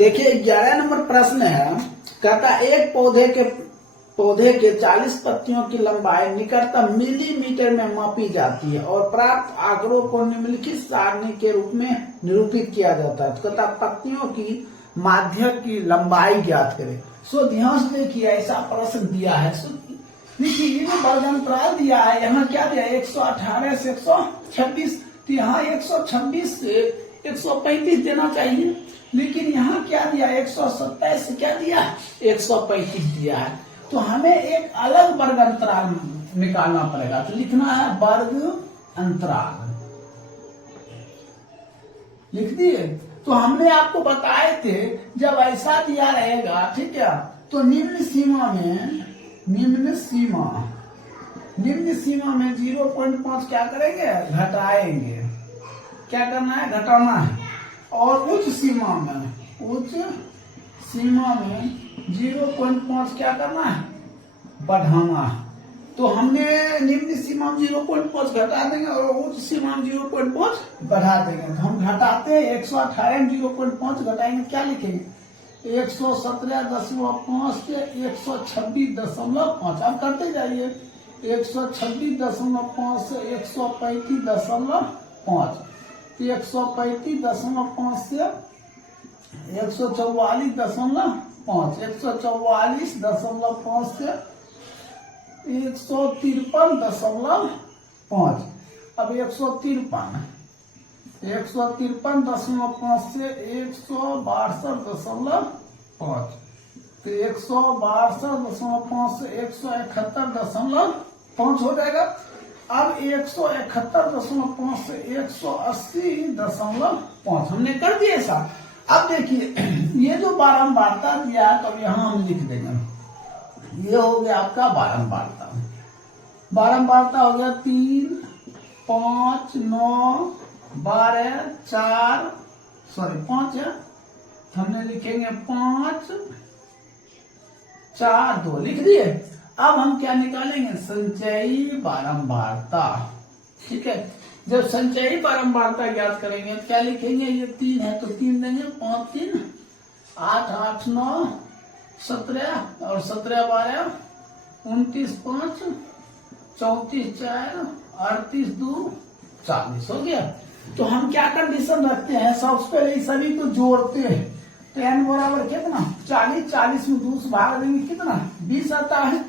देखिए 11 नंबर प्रश्न है, कहता एक पौधे के 40 पत्तियों की लंबाई निकटतम मिलीमीटर में मापी जाती है और प्राप्त आंकड़ों को निम्नलिखित सारणी के रूप में निरूपित किया जाता है। तो कहता पत्तियों की माध्य की लंबाई ज्ञात करें। सो ध्यान से देखिए, ऐसा प्रश्न दिया है। देखिए ये जो वर्गांतराल दिया है, यहाँ क्या दिया है 118 से 126, तो यहाँ 126 से 135 देना चाहिए, लेकिन यहाँ क्या दिया 127 से क्या दिया 135 दिया है। तो हमें एक अलग वर्ग अंतराल निकालना पड़ेगा। तो लिखना है वर्ग अंतराल, लिख दिए। तो हमने आपको बताए थे जब ऐसा दिया रहेगा, ठीक है, तो निम्न सीमा में 0.5 क्या करेंगे, घटाएंगे। क्या करना है, घटाना है। और उच्च सीमा में 0.5 क्या करना है, बढ़ाना है। तो हमने निम्न सीमा में 0.5 घटा देंगे और उच्च सीमा में 0.5 बढ़ा देंगे। तो हम घटाते हैं 118 में 0.5 घटाएंगे, क्या लिखेंगे 117.5 से 126.5। अब करते जाइए 126.5 से 135.5, 135.5 से 144.5, 144.5 से 153.5। अब 153.5 से 162.5, तो 162.5 से 171.5 हो जाएगा। अब 171.5 से 180.5 हमने कर दिया ऐसा। अब देखिए ये जो बारंबारता दिया है, तो अब यहां हम लिख देंगे, ये हो गया आपका बारंबारता हो गया 3, 5, 9, 12, 5 है, हमने लिखेंगे 5, 4, 2 लिख दिए। अब हम क्या निकालेंगे, संचयी बारंबारता। ठीक है, जब संचयी बारंबारता ज्ञात करेंगे तो क्या लिखेंगे, ये 3 है तो 3 देंगे, 5, 3, 8, 8, 9, 17 और 17, 12, 29, 5, 34, 4, 38, 2, 40 हो गया। तो हम क्या कंडीशन रखते हैं, सबसे पहले इस सभी को जोड़ते हैं। तो n बराबर कितना 40, 40 में 2 से भाग देंगे, कितना 20 आता है।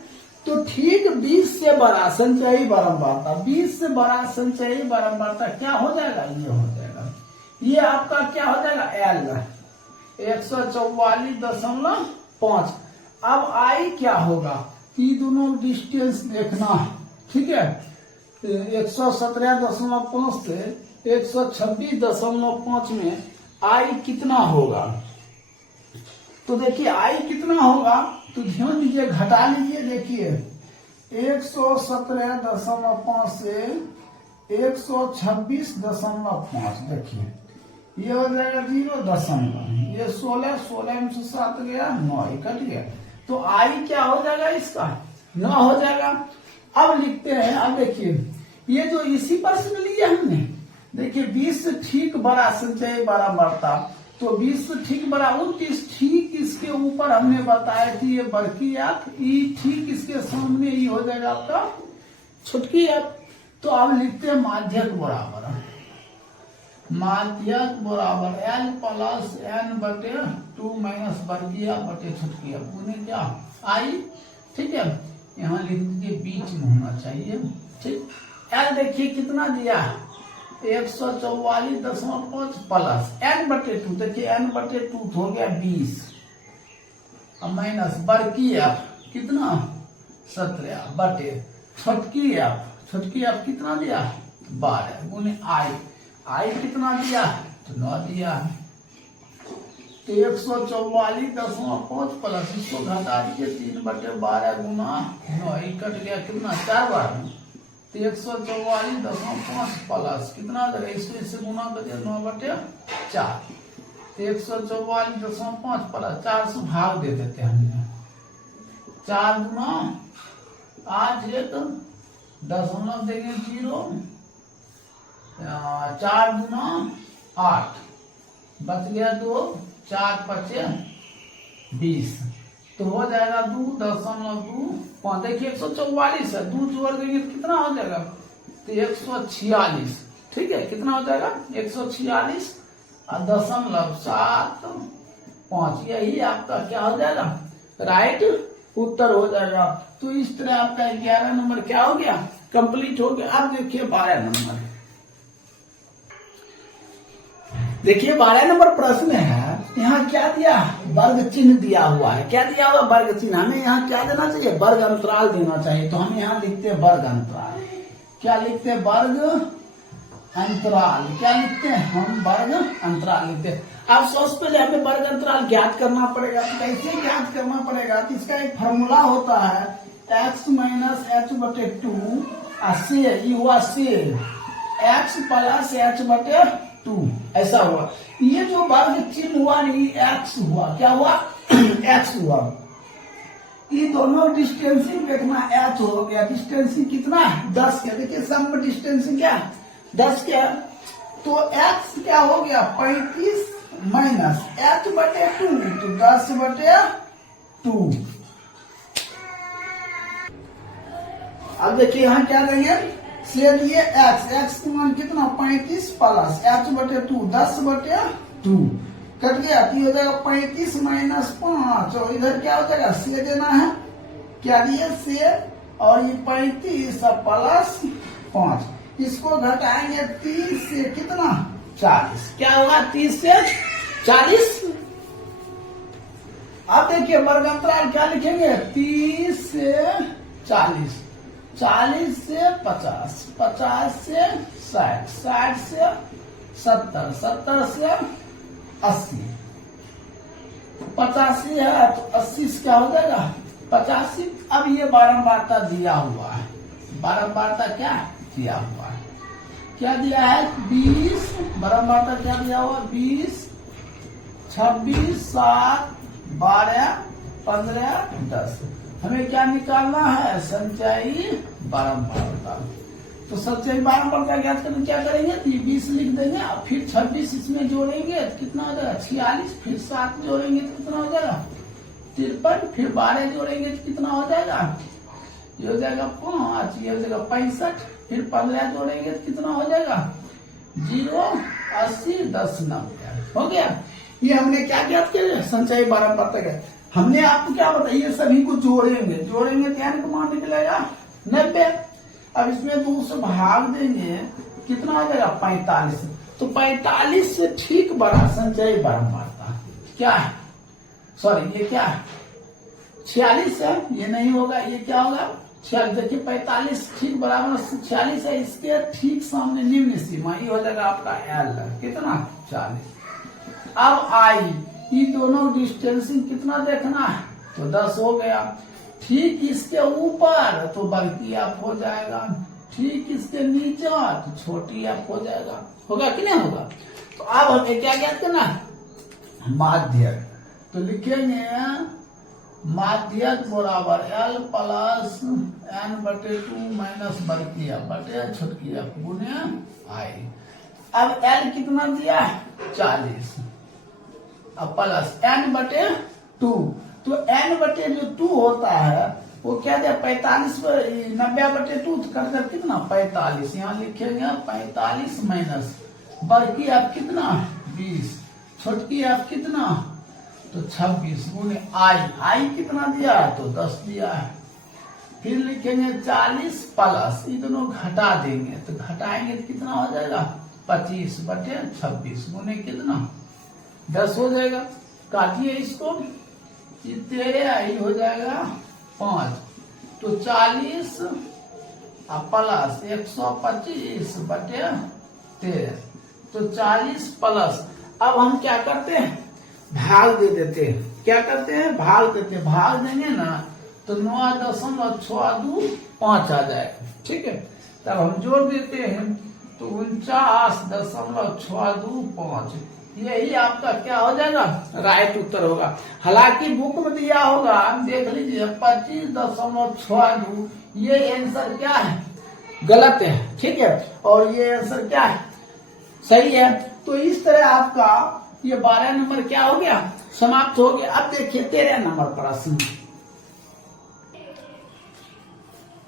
तो ठीक 20 से बड़ा संचयी बारंबारता, 20 से बड़ा संचयी बारंबारता क्या हो जाएगा, ये हो जाएगा, ये आपका क्या हो जाएगा L 144.5। अब I क्या होगा, ये दोनों डिस्टेंस देखना, ठीक है। 117.5 से 126.5 में I कितना होगा, तो देखिए I कितना होगा, तो ध्यान दीजिए, घटा लीजिए। देखिए 117.5 से 126.5, देखिए ये हो जाएगा 0 ये 16 में से 7 गया 9 कट गया, तो I क्या हो जाएगा, इसका 9 हो जाएगा। अब लिखते हैं, अब देखिए ये जो इसी प्रश्न लिया हमने, देखिए 20 से ठीक बड़ा संचयी बारंबारता, तो 20 से ठीक बड़ा 29, ठीक इसके ऊपर हमने बताया कि ये बड़की आप, ई ठीक इसके सामने ही हो जाएगा आपका छुटकी आप। तो अब लिखते हैं माध्यक बराबर L प्लस n बटे 2 माइनस वर्गीय बटे छुटकी पुणे क्या I, ठीक है। यहाँ लिख दीजिए बीच में होना चाहिए, ठीक। L देखिए कितना दिया 144.5 प्लस n बटे 2, देखिए n बटे 2 हो गया 20, अब माइनस बड़की f कितना 17 बटे छुटकी f कितना दिया 12 गुने I कितना दिया तो 9 दिया। तो 144.5 प्लस इसको घटा दीजिए 3 बटे 12 गुना 9, कट गया कितना 4 बार। तो 144.5 प्लस कितना देगा, इसको इससे गुना कर दिया 9 बटे 4। तो 144.5 प्लस 4 से भाग दे देते हैं हमने, 4 गुना 8, 1 दशमलव देंगे 0, 4 गुना 8 बच गया 2, 4 पचे 20, तो हो जाएगा 2.25। देखिए 144 है, 2 जोड़ देंगे तो कितना हो जाएगा, तो 146। ठीक है, कितना हो जाएगा 146 और 0.75, यही आपका क्या हो जाएगा, राइट उत्तर हो जाएगा। तो इस तरह आपका 11 नंबर क्या हो गया, कंप्लीट हो गया। अब देखिए 12 नंबर, देखिए 12 नंबर प्रश्न है, यहाँ क्या दिया, वर्ग चिन्ह दिया हुआ है। क्या दिया हुआ, वर्ग चिन्ह। हमें यहाँ क्या देना चाहिए, वर्ग अंतराल देना चाहिए। तो हम यहाँ लिखते हैं वर्ग अंतराल। क्या लिखते हैं, वर्ग अंतराल। क्या लिखते हैं हम, वर्ग अंतराल लिखते हैं। अब सबसे पहले हमें वर्ग अंतराल ज्ञात करना पड़ेगा। तो कैसे ज्ञात करना पड़ेगा, तो इसका एक फॉर्मूला होता है x माइनस h बटे 2 से ये हुआ से x प्लस h बटे 2, ऐसा हुआ। ये जो वर्ग चिन्ह हुआ नहीं, x हुआ, क्या हुआ x हुआ। ये दोनों डिस्टेंसिंग देखना, h हो गया। डिस्टेंसिंग कितना, 10 के। देखिए सम में डिस्टेंसिंग क्या, 10 के। तो x क्या हो गया, 35 माइनस h बटे 2, तो 10 बटे 2। अब देखिए यहाँ क्या देंगे, से लिए x का मान कितना, 35 प्लस h बटे 2, 10 बटे 2 कट गया। तो हो जाएगा 35 माइनस 5, और इधर क्या हो जाएगा, से देना है। क्या दिए, से, और ये 35 प्लस 5, इसको घटाएंगे 30 से कितना, 40। क्या होगा, 30 से 40। अब देखिए वर्ग अंतराल क्या लिखेंगे, 30 से 40, 40 से 50, 50 से 60, 60 से 70, 70 से 80, 85 है तो 80 से क्या हो जाएगा, 85। अब ये बारंबारता दिया हुआ है, बारंबारता क्या दिया हुआ है, क्या दिया है 20, बारंबारता क्या दिया हुआ, 20, 26, 7, 12, 15, 10। हमें क्या निकालना है, संचयी बारंबारता। तो संचयी बारंबारता ज्ञात करने क्या करेंगे, 20 लिख देंगे, और फिर 26 इसमें जोड़ेंगे तो कितना हो जाएगा, 46, फिर 7 जोड़ेंगे तो कितना हो जाएगा, 53, फिर 12 जोड़ेंगे तो कितना हो जाएगा, ये हो जाएगा 5, ये हो जाएगा 65, फिर 15 जोड़ेंगे तो कितना हो जाएगा, 0, 80, 10, 90 हो गया। ये हमने क्या ज्ञात किया, संचयी बारंबारता का। हमने आपको क्या बताया, ये सभी को जोड़ेंगे, जोड़ेंगे तो यानी मान निकलेगा 90। अब इसमें 2 से भाग देंगे, कितना आ जाएगा 45। तो 45 से ठीक बड़ा संचयी बारंबारता क्या है, सॉरी ये क्या है 46 है, ये नहीं होगा, ये क्या होगा 46। देखिए 45 ठीक बराबर 46 है, इसके ठीक सामने निम्न सीमा, ये हो जाएगा आपका L, कितना 40। अब आई, ये दोनों डिस्टेंसिंग कितना देखना है, तो 10 हो गया। ठीक इसके ऊपर तो बड़की एफ हो जाएगा, ठीक इसके नीचे तो छोटी एफ हो जाएगा, होगा कि नहीं होगा। तो अब हमें क्या ज्ञात करना है, माध्यक। तो लिखेंगे माध्यक बराबर L प्लस n बटे 2 माइनस बड़की एफ बटे छोटकी एफ गुने आई। अब L कितना दिया है 40, अब प्लस n बटे 2, तो n बटे जो 2 होता है वो क्या दिया 45, 90 बटे 2 तो कर कितना 45, यहाँ लिखेंगे 45 माइनस बड़की आप कितना 20, छोटकी आप कितना तो 26 गुने आई कितना दिया तो 10 दिया है। फिर लिखेंगे 40 प्लस, ये दोनों घटा देंगे तो घटाएंगे तो कितना हो जाएगा 25 बटे 26 गुने कितना 10 हो जाएगा। काटिए इसको, ये 13 हो जाएगा 5, तो 40 प्लस 125 बटे 13, तो 40 प्लस। अब हम क्या करते हैं भाग दे देते हैं, क्या करते हैं भाग देते हैं, भाग देंगे ना तो 9.62 आ जाएगा, ठीक है। तब हम जोड़ देते हैं तो 49.625, यही आपका क्या हो जाएगा राइट उत्तर होगा। हालांकि बुक में दिया होगा, देख लीजिए 25.62, ये आंसर क्या है गलत है, ठीक है, और ये आंसर क्या है सही है। तो इस तरह आपका ये 12 नंबर क्या हो गया, समाप्त हो गया। अब देखिए 13 नंबर प्रश्न।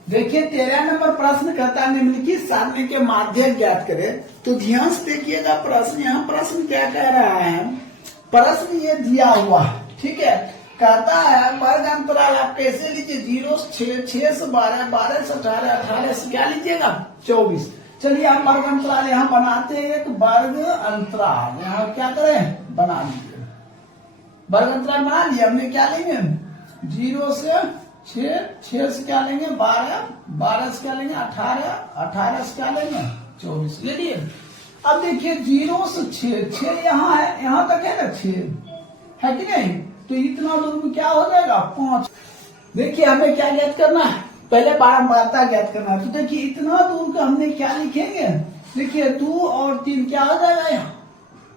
देखिए 13 नंबर प्रश्न कहता है निम्नलिखित सारणी के माध्यम ज्ञात करें। तो ध्यान से देखिएगा प्रश्न, यहाँ प्रश्न क्या कह रहा है, प्रश्न ये दिया हुआ, ठीक है, कहता है वर्ग अंतराल आप कैसे लीजिए, 0 6 से 12, 12 से 18, 18 से क्या लीजिएगा 24। चलिए हम वर्ग अंतराल यहाँ बनाते हैं, एक वर्ग अंतराल यहाँ क्या करें बना लीजिए। वर्ग अंतराल बना लिया हमने, क्या लेंगे 0 से 6, 6 से क्या लेंगे 12, 12 से क्या लेंगे 18, 18 से क्या लेंगे 24 ले लिए। अब देखिए 0 से 6, 6 यहाँ है, यहाँ तक है ना 6 है कि नहीं, तो इतना दूर में क्या हो जाएगा 5। देखिए हमें क्या ज्ञात करना है, पहले बारंबारता ज्ञात करना है। तो देखिए इतना दूर का हमने क्या लिखेंगे, देखिए 2 और 3 क्या हो जाएगा यहाँ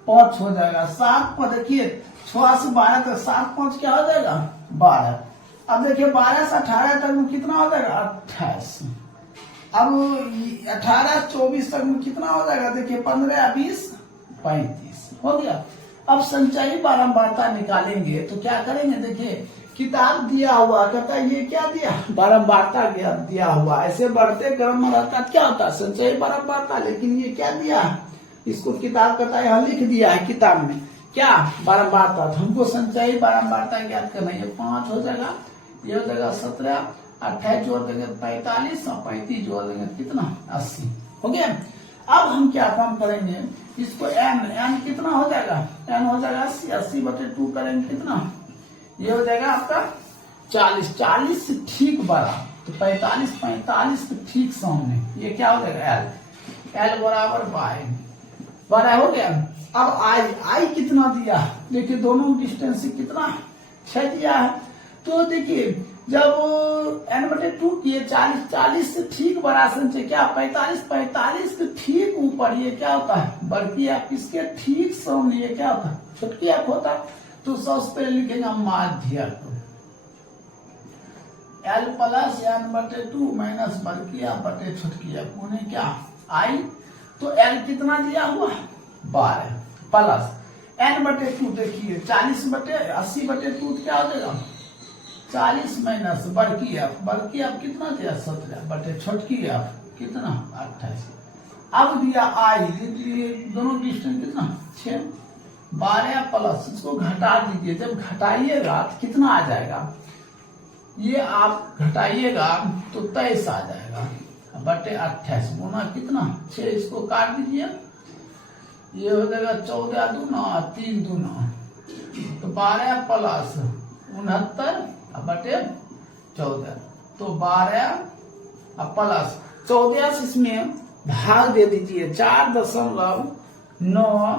5 हो जाएगा। 7 पर देखिए 6 से 12 तक 7 5 क्या हो जाएगा 12। अब देखिए 12 से 18 तक में कितना हो जाएगा 28। अब 18 24 तक में कितना हो जाएगा, देखिए 15 20 35 हो गया। अब संचयी बारंबारता निकालेंगे तो क्या करेंगे, देखिए किताब दिया हुआ कहता है ये क्या दिया बारंबारता दिया हुआ, ऐसे बढ़ते क्रम में रहता क्या होता है संचयी बारंबारता, लेकिन ये क्या दिया इसको किताब कहता है यहाँ लिख दिया है किताब में क्या बारंबारता। तो हमको संचयी बारंबारता ज्ञात करना है, 5 हो जाएगा, ये हो जाएगा 17, 28 जोड़ देंगे 45 और 35 जोड़ देंगे कितना 80 हो गया। अब हम क्या काम करेंगे, इसको n कितना हो जाएगा, n हो जाएगा 80, 80/2 करेंगे कितना, ये हो जाएगा आपका 40, 40 से ठीक बड़ा, तो 45, 45 तो ठीक सामने, ये क्या हो जाएगा l बराबर बड़ा हो गया। अब i कितना दिया, देखिए दोनों डिस्टेंस कितना 6 दिया है। तो देखिए जब n/2 किए 40, 40 से ठीक बड़ा संचय क्या 45, 45 के ठीक ऊपर ये क्या होता है बड़की ऐप, इसके ठीक सामने ये क्या होता है छोटकी ऐप होता है। तो सबसे पहले लिखेगा माध्यक l प्लस n/2 माइनस बड़की ऐप बटे छोटकी ऐप उन्हें क्या i। तो l कितना दिया हुआ 12 प्लस n/2 देखिए 40/80/2 क्या हो जाएगा 40 माइनस बड़की ऐप कितना दिया 17 बटे छोटकी ऐप कितना 28। अब दिया आई, दोनों डिस्टेंस कितना 6, 12 प्लस इसको घटा दीजिए, जब घटाइएगा तो कितना आ जाएगा, ये आप घटाइएगा तो 23 आ जाएगा बटे 28 गुना कितना 6, इसको काट दीजिए, ये हो जाएगा 14 दूना 3 दूना, तो 12 प्लस 69 बटे 14, तो 12 प्लस 14 से इसमें भाग दे दीजिए 4.9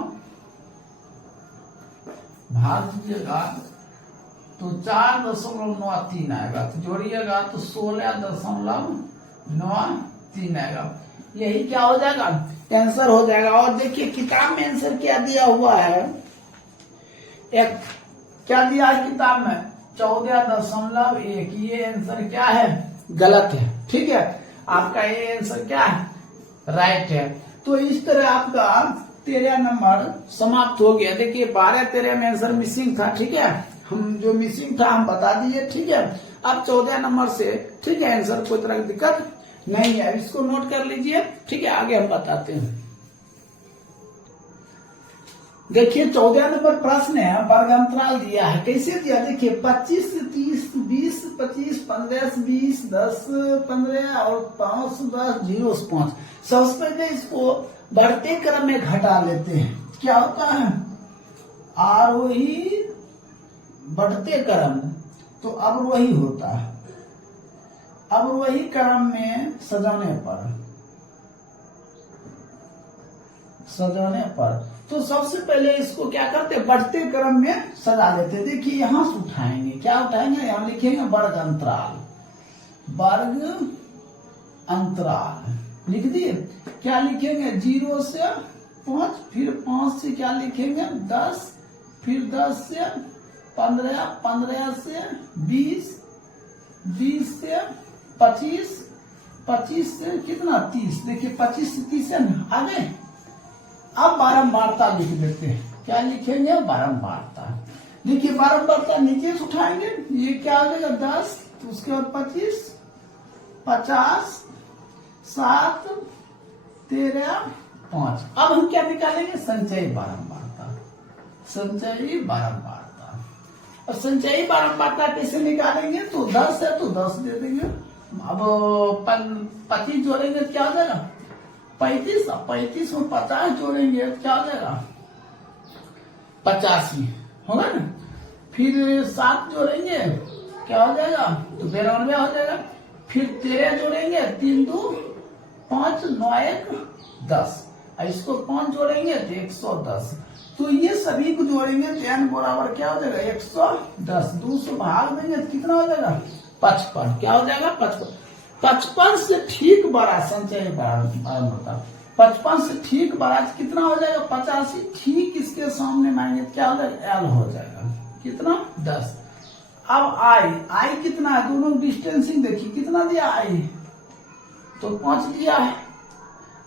भाग दीजिएगा तो 4.93 आएगा, तो जोड़िएगा तो 16.93 आएगा, यही क्या हो जाएगा आंसर हो जाएगा। और देखिए किताब में आंसर क्या दिया हुआ है, एक क्या दिया है किताब में 14.1, ये आंसर क्या है गलत है, ठीक है, आपका ये आंसर क्या है राइट है। तो इस तरह आपका 13 नंबर समाप्त हो गया। देखिए 12-13 में आंसर मिसिंग था, ठीक है, हम जो मिसिंग था हम बता दिए, ठीक है। अब 14 नंबर से ठीक है आंसर कोई तरह की दिक्कत नहीं है, इसको नोट कर लीजिए, ठीक है, आगे हम बताते हैं। देखिए 14 नंबर प्रश्न है, वर्ग अंतराल दिया है, कैसे दिया देखिए 25 से 30, 20 से 25, 15 से 20, 10 से 15 और 5 से 10, 0 से 5। सबसे पहले इसको बढ़ते क्रम में घटा लेते हैं, क्या होता है आरोही बढ़ते क्रम, तो अवरोही होता है, अवरोही क्रम में सजाने पर तो सबसे पहले इसको क्या करते बढ़ते क्रम में सजा लेते। देखिए यहां से उठाएंगे, क्या उठाएंगे, यहां लिखेंगे वर्ग अंतराल, वर्ग अंतराल लिख दिए, क्या लिखेंगे 0 से 5, फिर 5 से क्या लिखेंगे 10, फिर 10 से 15, 15 से 20, 20 से 25, 25 से कितना 30, देखिए 25 से 30 है ना आगे। अब बारंबारता लिख देते हैं, क्या लिखेंगे? बारंबारता। देखिए बारंबारता नीचे से उठाएंगे, ये क्या हो जाएगा? 10, तो उसके बाद 25, 50, 7, 13, 5। अब हम क्या निकालेंगे? संचयी बारंबारता। संचयी बारंबारता। और संचयी बारंबारता कैसे निकालेंगे? तो 10 है तो 10 दे देंगे। अब 25 जोड़ेंगे क्या हो जाएगा? 35। अब 35 में 50 जोड़ेंगे क्या हो जाएगा? 85 होगा ना। फिर 7 जोड़ेंगे क्या हो जाएगा? तो 92 हो जाएगा। फिर 13 जोड़ेंगे, 3 2 5 9 1 10। इसको 5 जोड़ेंगे तो 110। तो ये सभी को जोड़ेंगे तो n बराबर क्या हो जाएगा? 110। 2 से भाग देंगे तो कितना हो जाएगा? 55। क्या हो जाएगा? 55। 55 से ठीक बड़ा संचयी बारंबारता। 55 से ठीक बड़ा कितना हो जाएगा? 85। ठीक इसके सामने माएंगे क्या हो जाएगा? l हो जाएगा। कितना? 10। अब आई कितना है? दोनों डिस्टेंसिंग देखिए कितना दिया आई? तो 5 दिया है।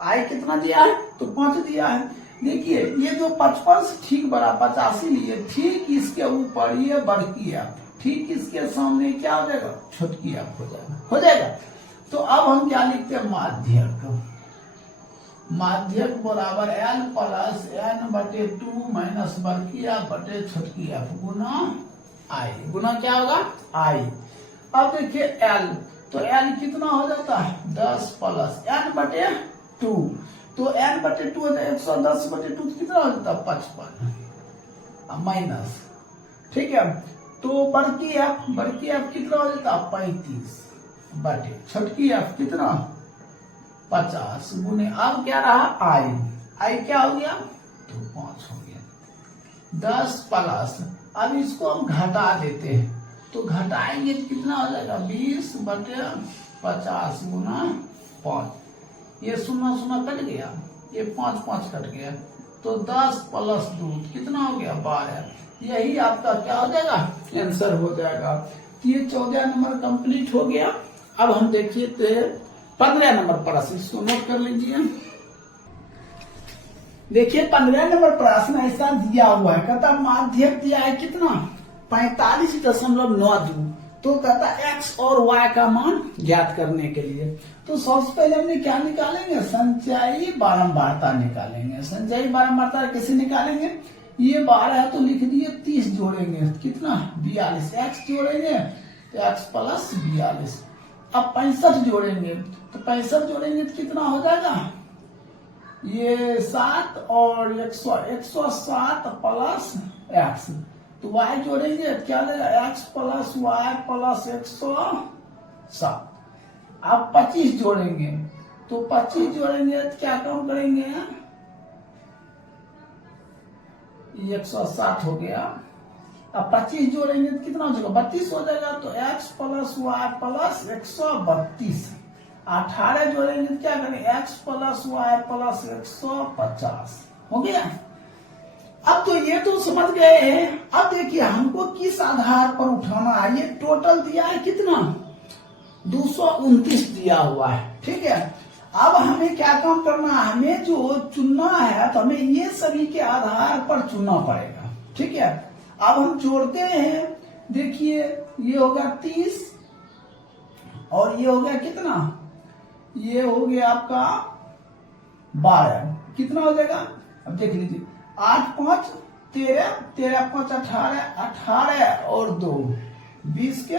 आई कितना दिया है? तो 5 दिया है। देखिए ये जो 55 से ठीक बड़ा 85 लिए, ठीक इसके ऊपर ये बड़की एफ, ठीक इसके सामने क्या हो जाएगा? छोटकी एफ हो जाएगा। तो अब हम क्या लिखते हैं? माध्यक। माध्यक बराबर l प्लस n/2 माइनस बड़की एफ बटे छोटकी एफ गुना आई। गुना क्या होगा? आई। अब देखिए l, तो l कितना हो जाता है? 10 प्लस n/2। तो n/2 हो जाए 110/2 कितना हो जाता है? 55 माइनस। ठीक है, तो बड़की एफ कितना हो जाता है? 35 बटे छोटकी एफ कितना? 50 गुने। अब क्या रहा? आई क्या हो गया? तो 5 हो गया। 10 प्लस, अब इसको हम घटा देते हैं तो घटाएंगे तो कितना हो जाएगा? 20 बटे 50 गुना 5। ये 0 0 कट गया, ये 5 5 कट गया, तो 10 प्लस 2 कितना हो गया? 12। यही आपका क्या हो जाएगा? आंसर हो जाएगा। ये 14 नंबर कंप्लीट हो गया। अब हम देखिए 15 नंबर प्रश्न, इसको नोट कर लीजिए। देखिए 15 नंबर प्रश्न ऐसा दिया हुआ है, कहता माध्यक दिया है कितना? 45.92। तो कहता x और y का मान ज्ञात करने के लिए, तो सबसे पहले हमने क्या निकालेंगे? संचयी बारंबारता निकालेंगे। संचयी बारंबारता कैसे निकालेंगे? ये 12 है तो लिख दिए, 30 जोड़ेंगे कितना? 42। x जोड़ेंगे तो x प्लस 42। अब 65 जोड़ेंगे तो 65 जोड़ेंगे तो कितना हो जाएगा? ये 7 और 107 प्लस x। तो y जोड़ेंगे क्या देगा? x plus y plus 107। अब 25 जोड़ेंगे तो 25 जोड़ेंगे तो क्या काम करेंगे? 107 हो गया। अब 25 जोड़ेंगे तो कितना हो जाएगा? 32 हो जाएगा। तो x प्लस y प्लस 132। 18 जोड़ेंगे तो क्या करेंगे? x प्लस y प्लस 150 हो गया। अब तो ये तो समझ गए हैं। अब देखिए हमको किस आधार पर उठाना है। ये टोटल दिया है कितना? 229 दिया हुआ है। ठीक है, अब हमें क्या काम करना है? हमें जो चुनना है तो हमें ये सभी के आधार पर चुनना पड़ेगा। ठीक है, अब हम जोड़ते हैं। देखिए ये होगा 30 और ये हो गया कितना? ये हो गया आपका 12। कितना हो जाएगा? अब देख लीजिए, 8 5 13, 13 5 18, 18 और 2 20 के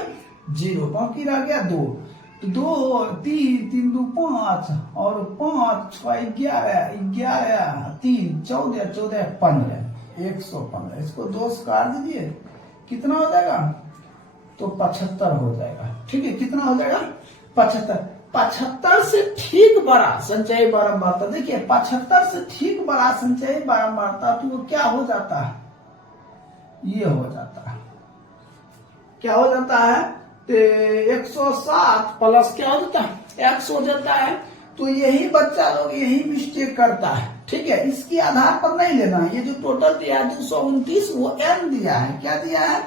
0, बाकी रह गया 2। तो 2 3 3 2 5 और 5 6 11 11 3 14 14 15 115। इसको 2 से काट दीजिए, कितना हो जाएगा? तो 75 हो जाएगा। ठीक है, कितना हो जाएगा? 75। 75 से ठीक बड़ा संचयी बारंबारता। देखिए 75 से ठीक बड़ा संचयी बारंबारता तो वो क्या हो जाता है? ये हो जाता है, क्या हो जाता है? तो 107 प्लस क्या हो जाता है? x हो जाता है। तो यही बच्चा लोग यही मिस्टेक करता है। ठीक है, इसके आधार पर नहीं लेना है। ये जो टोटल दिया है 229 वो n दिया है। क्या दिया है?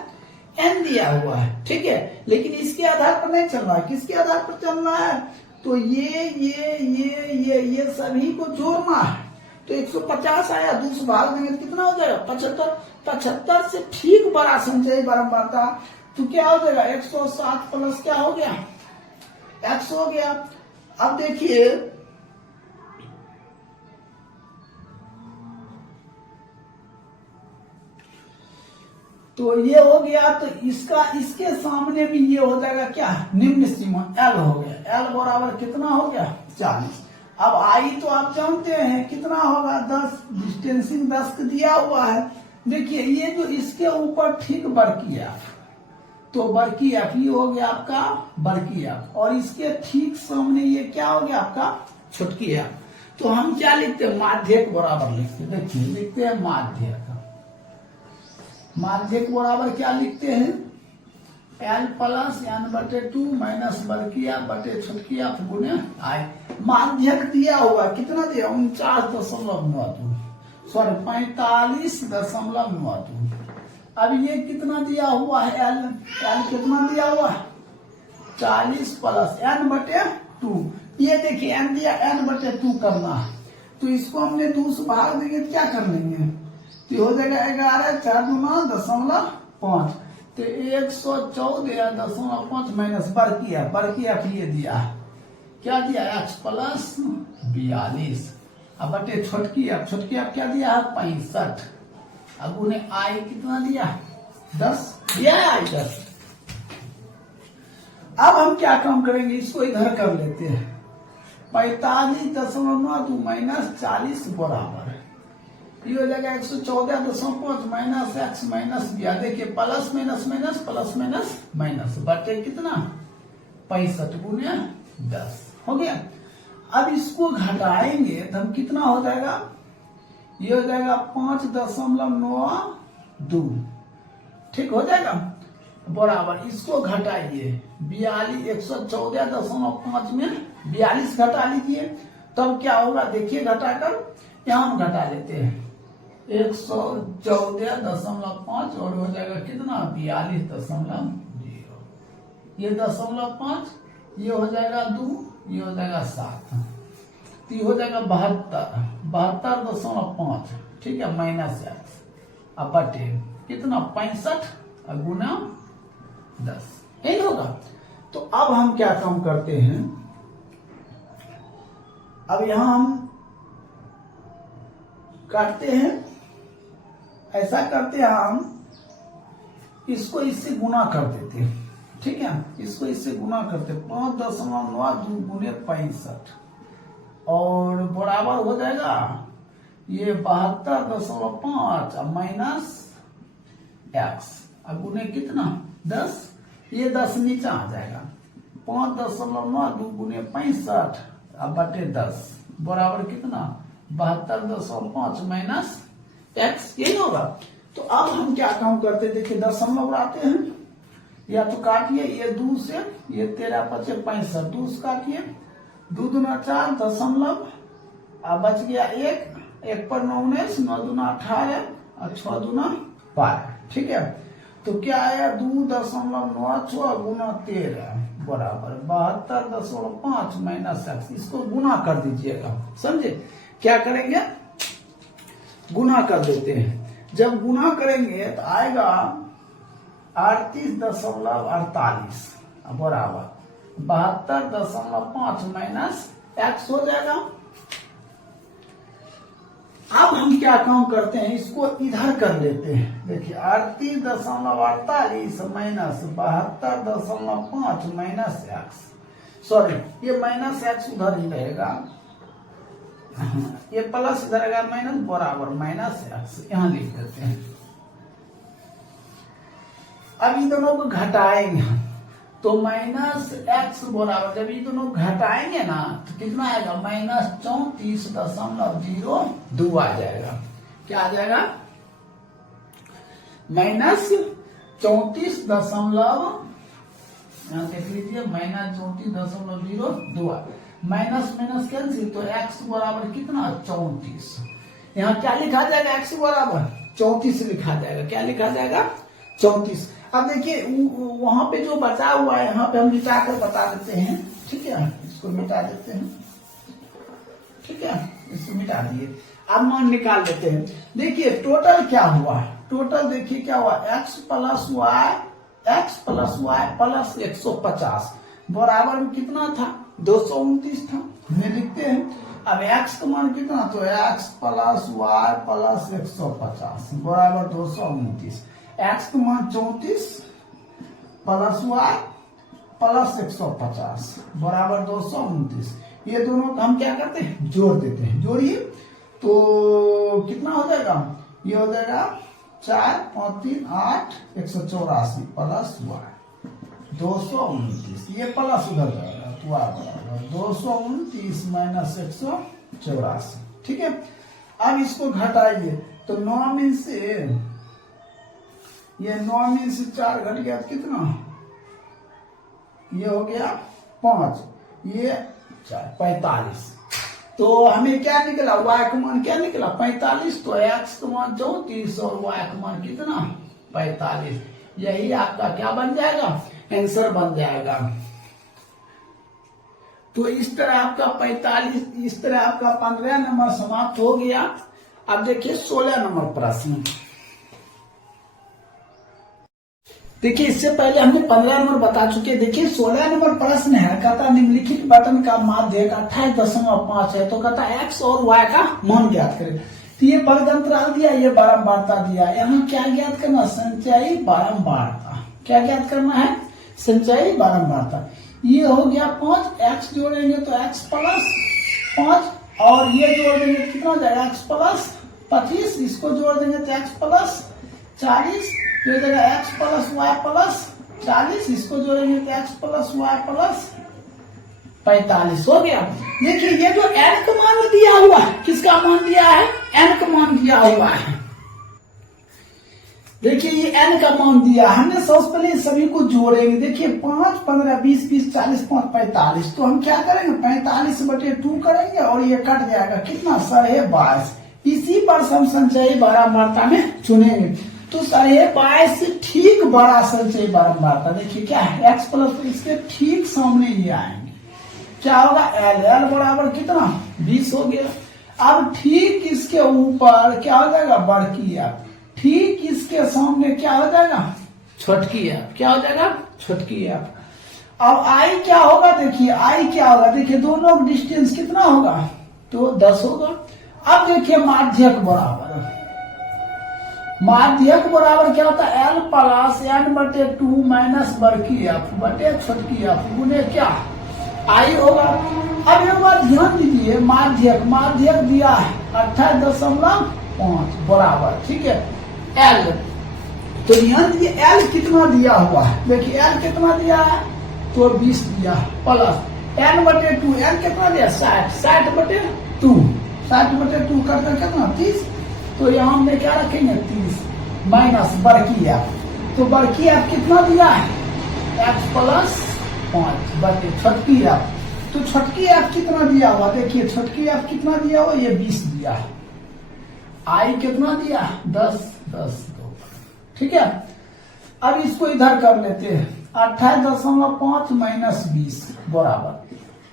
n दिया हुआ है। ठीक है, लेकिन इसके आधार पर नहीं चलना है। किसके आधार पर चलना है? तो ये सभी को जोड़ना है। तो 150 आया, 2 से भाग देंगे तो कितना हो जाएगा 75। 75 से ठीक बड़ा संचयी बारंबारता, तो क्या हो जाएगा 107 प्लस क्या हो गया x हो गया। अब देखिए तो ये हो गया, तो इसका इसके सामने भी ये हो जाएगा क्या, निम्न सीमा L हो गया। L बराबर कितना हो गया 40। अब आई तो आप जानते हैं कितना होगा 10, डिस्टेंसिंग 10 दिया हुआ है। देखिए ये जो इसके ऊपर ठीक बरकी एफ, तो बरकी एफ ये हो गया आपका बरकी एफ, और इसके ठीक सामने ये क्या हो गया आपका छुटकी एफ। तो हम क्या लिखते हैं माध्यक बराबर लिखते हैं। देखिए लिखते हैं माध्यक, माध्यक बराबर क्या लिखते हैं L प्लस n/2 माइनस बरकी एफ बटे छुटकी एफ गुने आई। माध्यक दिया हुआ कितना दिया 49.92, सॉरी 45.92। अब ये कितना दिया हुआ है L कितना दिया हुआ है 40 प्लस n/2। ये देखिए n दिया n/2 करना है, तो इसको हमने 2 से भाग देंगे तो क्या कर लेंगे, तो हो जाएगा 11 4 9.5, तो 114.5 माइनस बरकी एफ ये दिया है क्या दिया x प्लस 42, अब बटे छोटकी एफ क्या दिया है 65, अब उन्हें आई कितना दिया 10 दिया है 10। अब हम क्या काम करेंगे, इसको इधर कर लेते हैं 45.92 माइनस 40 बराबर ये हो जाएगा 114.5 माइनस x माइनस दिया। देखिए plus minus minus plus minus minus बटे कितना 65 गुने 10 हो गया। अब इसको घटाएंगे तो हम कितना हो जाएगा, ये हो जाएगा 5.92 ठीक हो जाएगा बराबर। इसको घटाइए 114.5 में 42 घटा लीजिए, तब क्या होगा देखिए घटाकर यहां हम घटा लेते हैं 114.5 और हो जाएगा कितना 42.0, ये 0.5 ये हो जाएगा 2 ये हो जाएगा 7, तो ये हो जाएगा 72.5 ठीक है माइनस x अब बटे कितना 65 गुना 10 यही होगा। तो अब हम क्या काम करते हैं, अब यहां हम काटते हैं, ऐसा करते हैं हम इसको इससे गुना कर देते हैं ठीक है, इसको इससे गुना करते 5.92 गुने 65 और बराबर हो जाएगा ये 72.5 माइनस x अब गुने कितना 10, ये 10 नीचे आ जाएगा 5.92 गुने 65 अब बटे 10 बराबर कितना 72.5 माइनस x यही होगा। तो अब हम क्या काम करते हैं, देखिए दशमलव बढ़ाते हैं, या तो काटिए ये 2 से, ये 13 × 5 = 65, 2 से काटिए 2 दूना 4 दशमलव अब बच गया 1 पर 9 19 9 दूना 18 और 6 दूना 12 ठीक है। तो क्या आया 2.96 गुना 13 बराबर 72.5 माइनस x, इसको गुना कर दीजिएगा समझे। क्या करेंगे गुना कर देते हैं, जब गुना करेंगे तो आएगा 38.48 बराबर 72.5 माइनस x हो जाएगा। अब हम क्या काम करते हैं, इसको इधर कर लेते हैं। देखिए 38.48 माइनस 72.5 माइनस x, सॉरी ये माइनस x उधर ही रहेगा, ये प्लस इधर रहेगा माइनस बराबर माइनस x यहां लिख देते हैं। अब इन दोनों को घटाएंगे तो माइनस x बराबर, जब ये दोनों घटाएंगे ना तो कितना आएगा माइनस 34.02 आ जाएगा। क्या आ जाएगा माइनस 34 यहां देख लीजिए माइनस 34.02 माइनस माइनस कैंसिल, तो x बराबर कितना 34, यहाँ क्या लिखा जाएगा x बराबर 34 लिखा जाएगा। क्या लिखा जाएगा 34। अब देखिए वहां पे जो बचा हुआ है यहाँ पे हम मिटा कर बता देते हैं ठीक है, इसको मिटा देते हैं ठीक है, इसको मिटा दिए। अब मान निकाल लेते हैं। देखिए टोटल क्या हुआ, टोटल देखिए क्या हुआ, x प्लस वाई प्लस 150 बराबर में कितना था, 229 था। हमें लिखते हैं अब x का मान कितना, तो x प्लस वाई प्लस 150 बराबर 229। x का मान 34 प्लस वाई प्लस 150 बराबर 229। ये दोनों हम क्या करते हैं, जोड़ देते हैं। जोड़िए तो कितना हो जाएगा, ये हो जाएगा 4 5 3 8 184 प्लस वाई 229। ये प्लस उधर जाएगा तो वाई बराबर 229 माइनस 184। ठीक है, अब इसको घटाइए तो 9 में से ये 9 में से 4 घट गया तो कितना, ये हो गया 5, ये 4 45। तो हमें क्या निकला, y का मान क्या निकला 45। तो x का मान 34 और y का मान कितना 45। यही आपका क्या बन जाएगा, आंसर बन जाएगा। तो इस तरह आपका 45, इस तरह आपका 15 नंबर समाप्त हो गया। अब देखिए 16 नंबर प्रश्न। देखिए इससे पहले हमने 15 नंबर बता चुके। देखिए 16 नंबर प्रश्न है, कहता निम्नलिखित बटन का माध्य 28.5 है, तो कहता x और y का मान ज्ञात करें। तो ये वर्ग अंतराल दिया, ये बारंबारता दिया। यहाँ क्या ज्ञात करना, संचयी बारंबारता। क्या ज्ञात करना है, संचयी बारंबारता। ये हो गया 5, x जोड़ेंगे तो x प्लस 5 और ये जोड़ देंगे कितना हो जाएगा, x प्लस 25। इसको जोड़ देंगे तो x प्लस 40, ये जगह x प्लस वाई प्लस 40। इसको जोड़ेंगे तो x प्लस वाई प्लस 45 हो गया। देखिए ये जो n का मान दिया हुआ है, किसका मान दिया है, n का मान दिया हुआ है। देखिए ये n का मान दिया, हमने सबसे पहले सभी को जोड़ेंगे। देखिए 5 15 20 20 40 5 45। तो हम क्या करेंगे, 45/2 करेंगे और ये कट जाएगा कितना, 22.5। इसी पर हम संचयी बारंबारता में चुनेंगे। तो 22.5 से ठीक बड़ा संचयी बारंबारता देखिए क्या है, x प्लस, तो इसके ठीक सामने ये आएंगे। क्या होगा, l बराबर कितना 20 हो गया। अब ठीक इसके ऊपर क्या हो जाएगा, बड़की f। ठीक इसके सामने क्या हो जाएगा, छोटकी f। क्या हो जाएगा, छोटकी f। अब i क्या होगा, देखिए i क्या होगा, देखिए दोनों का डिस्टेंस कितना होगा, तो 10 होगा। अब देखिए माध्यक बराबर, माध्यक बराबर क्या होता है, l प्लस n/2 माइनस बड़की f बटे छोटकी f गुने क्या, आई होगा। अब एक बार ध्यान दीजिए, माध्यक, माध्यक दिया है 28.5 बराबर, ठीक है, l। तो ध्यान दीजिए l कितना दिया हुआ है, देखिए l कितना दिया है, तो 20 दिया प्लस n/2, n कितना दिया 60, 60/2, 60/2 करते कितना 30। तो यहाँ हमने क्या रखेंगे 30 माइनस बड़की f। तो बड़की f कितना दिया है, x प्लस 5 बटे छोटकी f। तो छोटकी f कितना दिया हुआ, देखिए छोटकी f कितना दिया हुआ, ये 20 दिया है। i कितना दिया, 10 10 2। ठीक है, अब इसको इधर कर लेते हैं। 28.5 माइनस 20 बराबर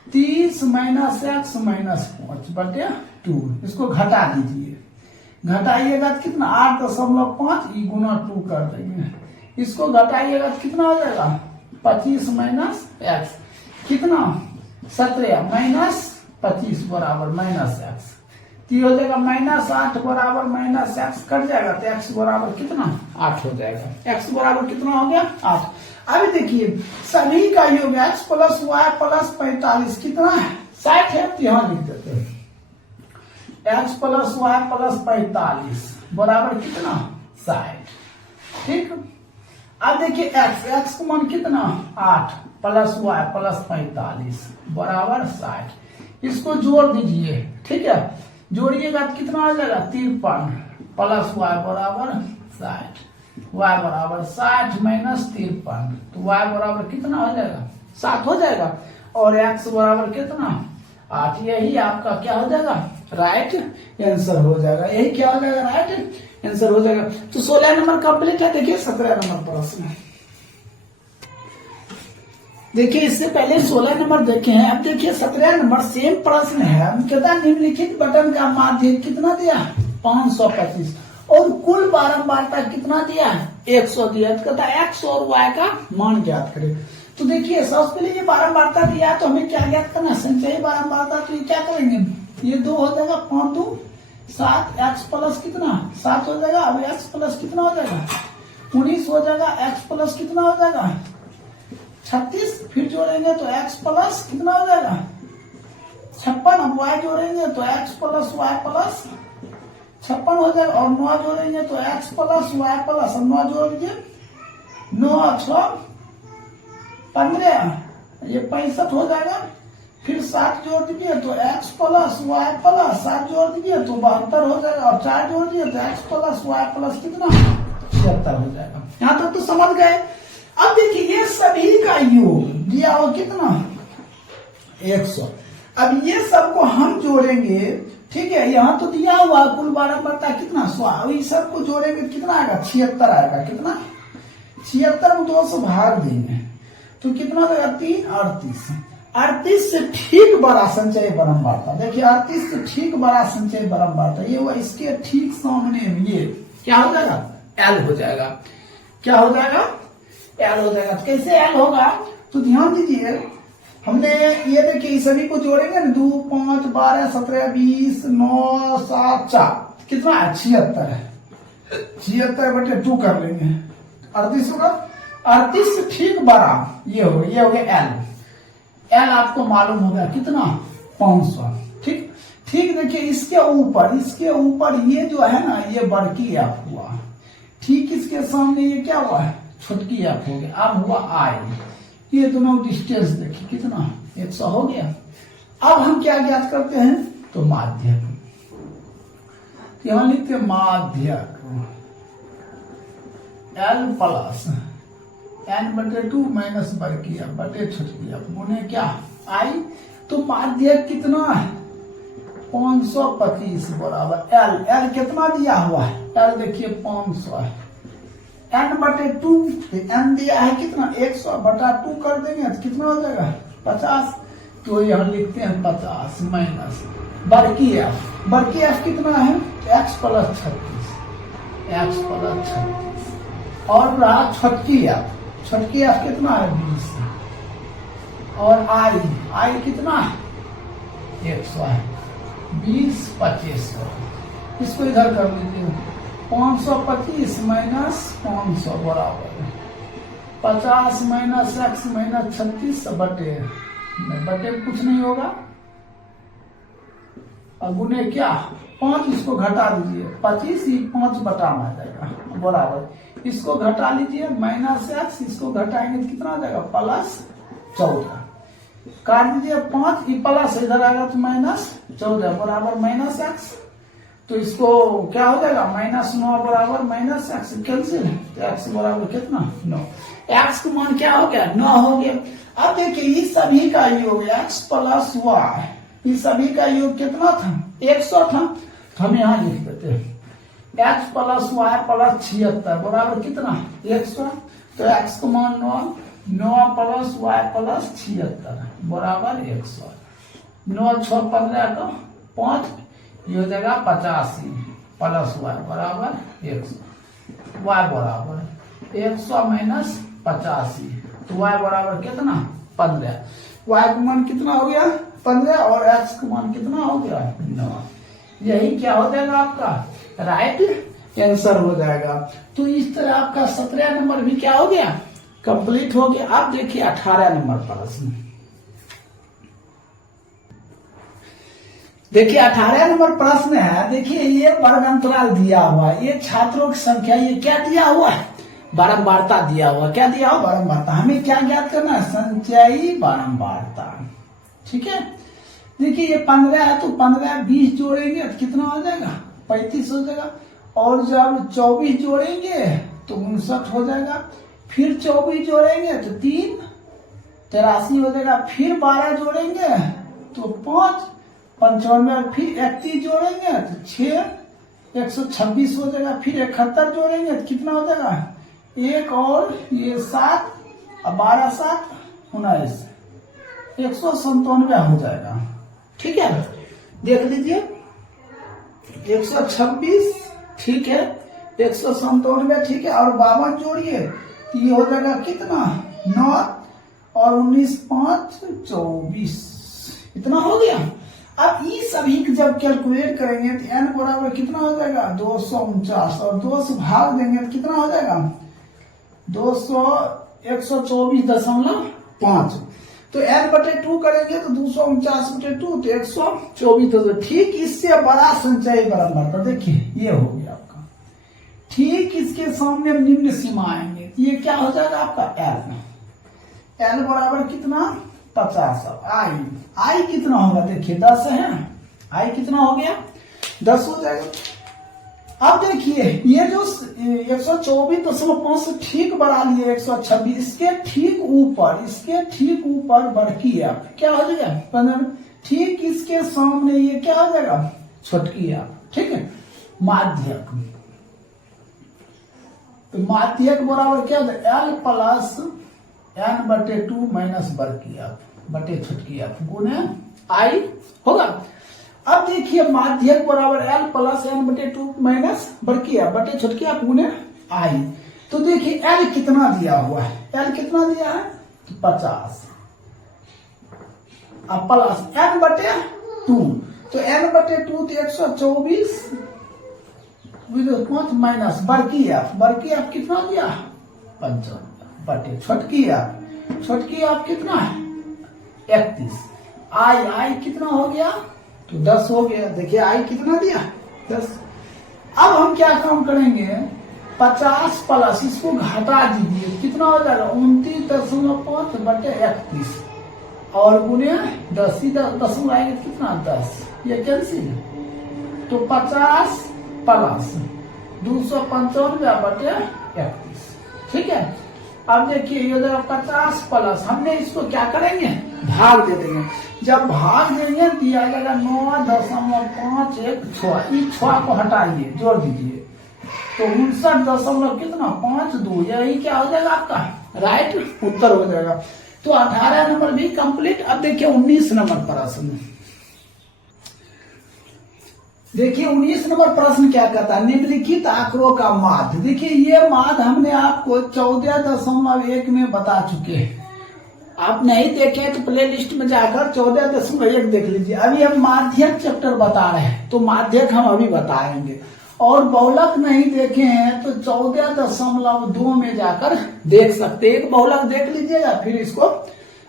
30 माइनस x माइनस 5 बटे 2। इसको घटा दीजिए, घटाइएगा तो कितना 8.5 गुना 2 कर देंगे। इसको घटाइएगा तो कितना हो जाएगा 25 माइनस x कितना 17 माइनस 25 बराबर माइनस x। तो हो जाएगा -8 बराबर माइनस x कट जाएगा तो x बराबर कितना 8 हो जाएगा। x बराबर कितना हो गया 8। अभी देखिए सभी का योग x प्लस वाई प्लस 45 कितना है 60 है। तो यहाँ लिख देते हैं x प्लस वाई प्लस 45 बराबर कितना 60। ठीक, अब देखिए x का मान कितना 8 प्लस वाई प्लस 45 बराबर 60। इसको जोड़ दीजिए, ठीक है, जोड़िएगा तो कितना आ जाएगा 53 प्लस वाई बराबर 60, वाई बराबर 60 माइनस 53। तो वाई बराबर कितना हो जाएगा 7 हो जाएगा और x बराबर कितना 8। यही आपका क्या हो जाएगा राइट आंसर हो जाएगा। यही क्या हो जाएगा राइट आंसर हो जाएगा। तो 16 नंबर कंप्लीट है। देखिए 17 नंबर प्रश्न। देखिए इससे पहले 16 नंबर देखे हैं, अब देखिए 17 नंबर सेम प्रश्न है। कहता निम्नलिखित बटन का माध्य कितना दिया 525 और कुल बारंबारता कितना दिया है 100 दिया। कहता एक्स और वाई का मान ज्ञात करें। तो देखिए सबसे पहले ये बारंबारता दिया है तो हमें क्या ज्ञात करना है संचयी बारंबारता। तो ये क्या करेंगे, ये 2 हो जाएगा 5 2 7 एक्स प्लस कितना 7 हो जाएगा। अब एक्स प्लस कितना हो जाएगा 19 हो जाएगा। एक्स प्लस कितना हो जाएगा 36। फिर जोड़ेंगे तो एक्स प्लस कितना हो जाएगा 56। अब वाई जोड़ेंगे तो एक्स प्लस वाई प्लस 56 हो जाएगा। और 9 जोड़ेंगे तो एक्स प्लस वाई प्लस 9 जोड़ दीजिए 9 6 15 ये 65 हो जाएगा। फिर 7 जोड़ दीजिए तो एक्स प्लस वाई प्लस 7 जोड़ दीजिए तो 72 हो जाएगा। और 4 जोड़ दिए तो एक्स प्लस वाई प्लस कितना 76 हो जाएगा। यहाँ तक तो समझ गए। अब देखिए ये सभी का योग दिया हो कितना 100। अब ये सबको हम जोड़ेंगे, ठीक है। यहाँ तो दिया हुआ कुल बारंबारता कितना 100। अब इस सबको जोड़ेंगे कितना आएगा 76 आएगा। कितना 76 में 2 से भाग देंगे तो कितना देगा 3 38। 38 से ठीक बड़ा संचय बारंबारता। देखिए 38 से ठीक बड़ा संचय बारंबारता ये हुआ। इसके ठीक सामने में ये क्या हो जाएगा एल हो जाएगा। क्या हो जाएगा एल हो जाएगा। तो कैसे एल होगा तो ध्यान दीजिए, हमने ये देखिए सभी को जोड़ेंगे ना 2 5 12 17 20 9 7 4 कितना है 76 है। 76/2 कर लेंगे 38 होगा। 38 से ठीक बड़ा ये हो गया एल। एल आपको मालूम होगा कितना 500। ठीक ठीक देखिए इसके ऊपर ये जो है ना ये बड़की एफ हुआ। ठीक इसके सामने ये क्या हुआ है छोटकी एफ हो गया। अब हुआ आई। ये दोनों डिस्टेंस देखिए कितना 100 हो गया। अब हम क्या ज्ञात करते हैं तो माध्यक। यहां लिखते हैं माध्यक एल प्लस n/2 माइनस बड़की एफ बटे छोटकी एफ गुने क्या आई। तो माध्यक कितना है 525 बराबर एल कितना दिया हुआ है एल देखिए 500 है। n/2 n दिया है कितना 100/2 कर देंगे तो कितना हो जाएगा 50। तो यहाँ लिखते हैं 50 माइनस बड़की एफ कितना है x प्लस 36 और रहा छोटकी एफ कितना है 20 और आई कितना है 100 है 20 25। इसको इधर कर लीजिए 525 माइनस 500 बराबर 50 माइनस x माइनस 36 बटे कुछ नहीं होगा। और गुने क्या 5 इसको घटा दीजिए 25 ही 5 बटा में आ जाएगा बराबर। इसको घटा लीजिए माइनस x इसको घटाएंगे तो कितना आ जाएगा प्लस 14। काट दीजिए 5 ई प्लस इधर आएगा तो माइनस 14 बराबर माइनस x। तो इसको क्या हो जाएगा -9 बराबर माइनस एक्स कैंसिल। तो एक्स बराबर कितना 9। एक्स का मान क्या हो गया 9 हो गया। अब देखिए इस सभी का योग एक्स प्लस वाई इस सभी का योग कितना था 100 था। तो हम यहाँ लिख देते हैं एक्स प्लस वाई प्लस 76 बराबर कितना 100। तो एक्स का मान 9 प्लस वाई प्लस 76 बराबर 100। 9 6 15 का 5 ये हो जाएगा 85 प्लस वाई बराबर 100। वाई बराबर 100 माइनस 85 तो वाई बराबर कितना 15। वाई का मान कितना हो गया 15 और एक्स का मान कितना हो गया 9। यही क्या हो जाएगा आपका राइट आंसर हो जाएगा। तो इस तरह आपका 17 नंबर भी क्या हो गया कंप्लीट हो गया। अब देखिए 18 नंबर प्रश्न। देखिए 18 नंबर प्रश्न है। देखिए ये वर्ग अंतराल दिया हुआ है, ये छात्रों की संख्या, ये क्या दिया हुआ है बारंबारता दिया हुआ। क्या दिया हुआ बारंबारता। हमें क्या ज्ञात करना है संचयी बारंबारता। ठीक है देखिए ये 15 है तो 15 20 जोड़ेंगे तो कितना हो जाएगा 35 हो जाएगा। और जब 24 जोड़ेंगे तो 59 हो जाएगा। फिर 24 जोड़ेंगे तो 3 83 हो जाएगा। फिर 12 जोड़ेंगे तो 5 95। फिर 31 जोड़ेंगे तो 6 126 हो जाएगा। फिर 71 जोड़ेंगे तो कितना हो जाएगा 1 और ये 7 12 7 19 197 हो जाएगा। ठीक है, देख लीजिए 126, ठीक है, 197, ठीक है, और 52 जोड़िए तो ये हो जाएगा कितना 9 और 19 5 24, इतना हो गया। अब ये सभी जब कैलकुलेट करेंगे तो n बराबर कितना हो जाएगा 249 और 2 से भाग देंगे तो कितना हो जाएगा 124.5। तो n/2 करेंगे तो 249/2 तो 124। ठीक इससे बड़ा संचयी बराबर, तो देखिए ये हो गया आपका। ठीक इसके सामने निम्न सीमा आएंगे, ये क्या हो जाएगा आपका l बराबर कितना 50। आई कितना होगा देखिए 10 है, आई कितना हो गया 10 हो जाएगा। अब देखिए ये जो 124.5 से ठीक बढ़ा लिए 126, इसके ठीक ऊपर बड़की एफ क्या हो जाएगा, ठीक इसके सामने ये क्या हो जाएगा छोटकी एफ। ठीक है, माध्यक, तो माध्यक बराबर क्या होता है l प्लस n/2 माइनस बड़की एफ बटे छोटकी एफ गुने आई होगा। अब देखिए माध्यक बराबर l प्लस n/2 माइनस बड़की एफ बटे छोटकी एफ गुने आई। तो देखिए l कितना दिया हुआ है, l कितना दिया है 50 अब प्लस n/2, तो n/2 तो 124 5 माइनस बड़की एफ कितना दिया 55 बटे छोटकी एफ कितना है 31। आई कितना हो गया तो 10 हो गया। देखिए आई कितना दिया 10। अब हम क्या काम करेंगे 50 प्लस इसको घटा दीजिए कितना हो जाएगा 29.5 बटे 31 और गुने 10 ही 10 आएगा कितना 10, ये कैंसिल। तो 50 प्लस 295 बटे 31। ठीक है, अब देखिए ये 50 प्लस हमने इसको क्या करेंगे भाग दे देंगे। जब भाग देंगे दिया जाएगा 9.516, इस 6 को हटाइए जोड़ दीजिए तो 59 कितना 52, यही क्या हो जाएगा आपका राइट उत्तर हो जाएगा। तो 18 नंबर भी कंप्लीट। अब देखिए 19 नंबर प्रश्न, देखिए 19 नंबर प्रश्न क्या कहता है निम्नलिखित आंकड़ों का माध्य। देखिए ये माध्य हमने आपको 14.1 में बता चुके हैं, आप नहीं देखे तो प्ले लिस्ट में जाकर 14.1 देख लीजिए। अभी हम माध्यक चैप्टर बता रहे हैं तो माध्यक हम अभी बताएंगे, और बहुलक नहीं देखे हैं तो 14.2 में जाकर देख सकते हैं। एक बहुलक देख लीजिएगा फिर इसको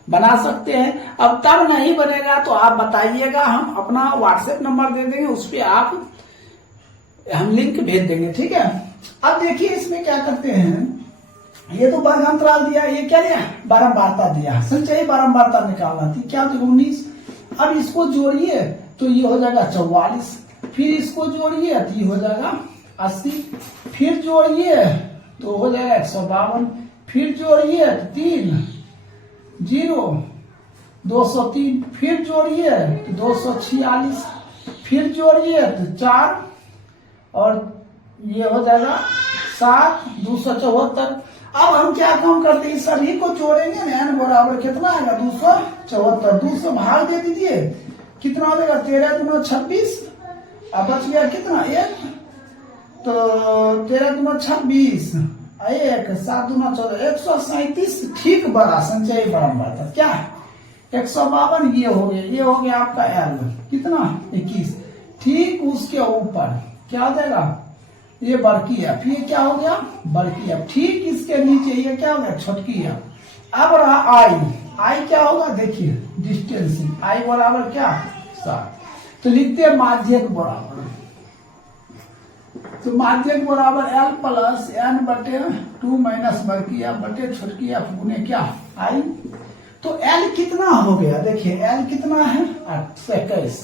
बना सकते हैं। अब तब नहीं बनेगा तो आप बताइएगा, हम अपना व्हाट्सएप नंबर दे देंगे, उस पर आप हम लिंक भेज देंगे। ठीक है, अब देखिए इसमें क्या करते हैं, ये तो वर्ग अंतराल दिया, ये क्या दिया बारंबारता दिया, संचयी बारंबारता निकालना थी क्या 19। अब इसको जोड़िए तो ये हो जाएगा 44, फिर इसको जोड़िए तो ये हो जाएगा 80, फिर जोड़िए तो हो जाएगा 152, फिर जोड़िए तो 3 0 203, फिर जोड़िए तो 246, फिर जोड़िए तो 4 और ये हो जाएगा 7 274। अब हम क्या काम करते हैं सभी को जोड़ेंगे ना, n बराबर कितना आएगा 274, 2 से भाग दे दीजिए कितना हो जाएगा 13 दूना 26, अब बच गया कितना 1, तो 13 दूना 26 1 7 दूना 14 137। ठीक बड़ा संचयी बारंबारता क्या है 152, ये हो गया आपका l कितना 21। ठीक उसके ऊपर क्या हो जाएगा ये बड़की एफ, ये क्या हो गया बड़की एफ। ठीक इसके नीचे ये क्या हो गया छोटकी एफ। अब रहा आई क्या होगा देखिए डिस्टेंसिंग, आई बराबर क्या 7। तो लिखते हैं माध्यक बराबर, तो माध्यक बराबर l प्लस n/2 माइनस बड़की एफ बटे छोटकी एफ गुने क्या आई। तो l कितना हो गया देखिए l कितना है 21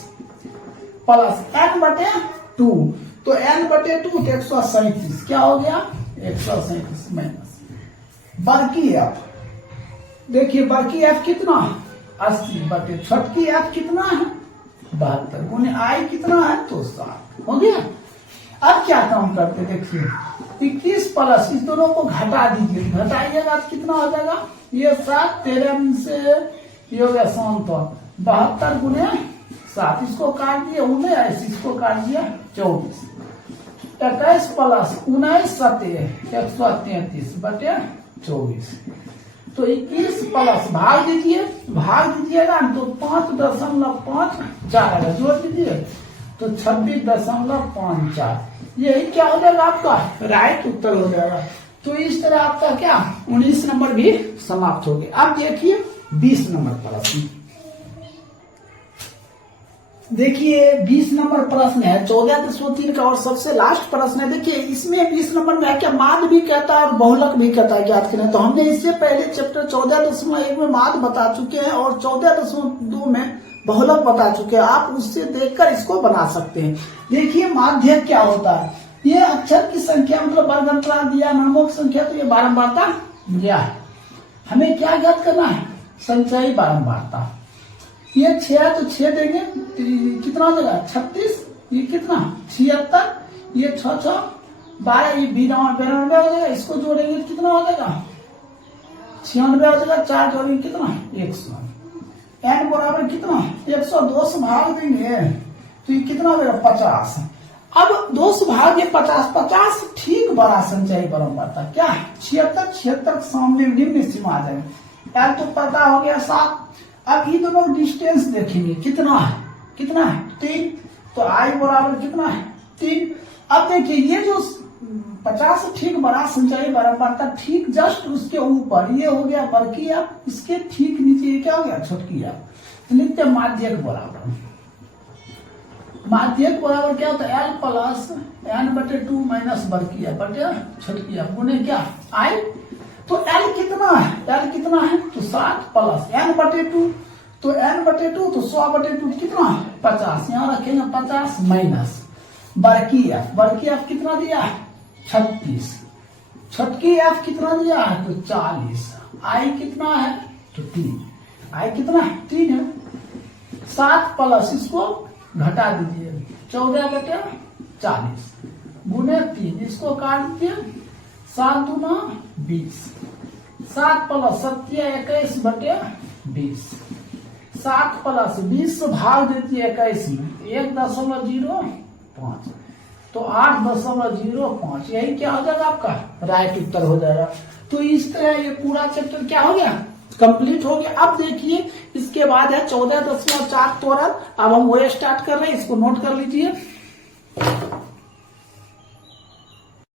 प्लस n/2, तो n/2 तो 137 क्या हो गया 137 माइनस बड़की एफ। देखिए बड़की एफ कितना 80 बटे छोटकी एफ कितना है 72 गुने आई कितना है तो 7 हो गया। अब क्या काम करते देखिए 21 प्लस इस दोनों को घटा दीजिए, घटाइएगा तो कितना हो जाएगा, ये 7 13 से ये हो गया 72 गुने 7, इसको काट दिए 19, इसको काट दिया 24, 21 प्लस 19 17 133 बटे 24। तो 21 प्लस भाग दीजिएगा तो 5.54 आएगा, जोड़ दीजिए तो 26.54, यही क्या हो जाएगा आपका राइट उत्तर हो जाएगा। तो इस तरह आपका क्या 19 नंबर भी समाप्त हो गया। अब देखिए 20 नंबर प्रश्न, देखिए 20 नंबर प्रश्न है 14.3 का और सबसे लास्ट प्रश्न है। देखिए इसमें 20 नंबर में है क्या, माध्य भी कहता है और बहुलक भी कहता है ज्ञात करें। तो हमने इससे पहले चैप्टर 14.1 में माध्य बता चुके हैं और 14.2 में बहुलक बता चुके हैं, आप उससे देखकर इसको बना सकते हैं। देखिए माध्य क्या होता है, ये अक्षर की संख्या मतलब वर्ग अंतराल दिया, नामों की संख्या, तो ये बारंबारता दिया है। हमें क्या ज्ञात करना है, संचयी बारंबारता। ये 6 है तो 6 देंगे, कितना हो जाएगा 36, ये कितना 76, ये 6 6 12, ये 92 हो जाएगा, इसको जोड़ेंगे तो कितना हो जाएगा 96 हो जाएगा, 4 जोड़ेंगे कितना 100, n बराबर कितना 102 से भाग देंगे तो ये कितना हो जाएगा 50। अब 2 से भाग 50 ठीक बड़ा संचयी बारंबारता क्या 76 सामने निम्न सीमा आ जाएगा, यार तो पता हो गया 7। अब ये दोनों डिस्टेंस देखेंगे कितना है 3, तो आई बराबर कितना है 3। अब देखिए ये जो 50 से ठीक बड़ा संचयी बारंबारता, ठीक जस्ट उसके ऊपर ये हो गया बड़की आप, इसके ठीक नीचे ये क्या हो गया छोटकी आप, नित्य माध्यक बराबर। माध्यक बराबर क्या होता है, l प्लस n/2 माइनस बड़की आप बटे छोटकी आप गुने क्या आई। तो l कितना है तो 7 प्लस n/2, तो n/2 तो 100/2 कितना 50, यहाँ रखेंगे 50 माइनस बड़की f कितना दिया 36, छोटकी f कितना दिया है तो 40, आई कितना है तो 3, आई कितना है 3 है। 7 प्लस इसको घटा दीजिए 14/40 गुने 3, इसको काट दीजिए 7 दूना 20, 7 प्लस 21/20, 7 प्लस 20 भाग देती है 21 में 1.05, तो 8.05, यही क्या हो जाएगा आपका राइट उत्तर हो जाएगा। तो इस तरह ये पूरा चैप्टर क्या हो गया कंप्लीट हो गया। अब देखिए इसके बाद है 14.4 त्वरण। अब हम वो स्टार्ट कर रहे हैं, इसको नोट कर लीजिए।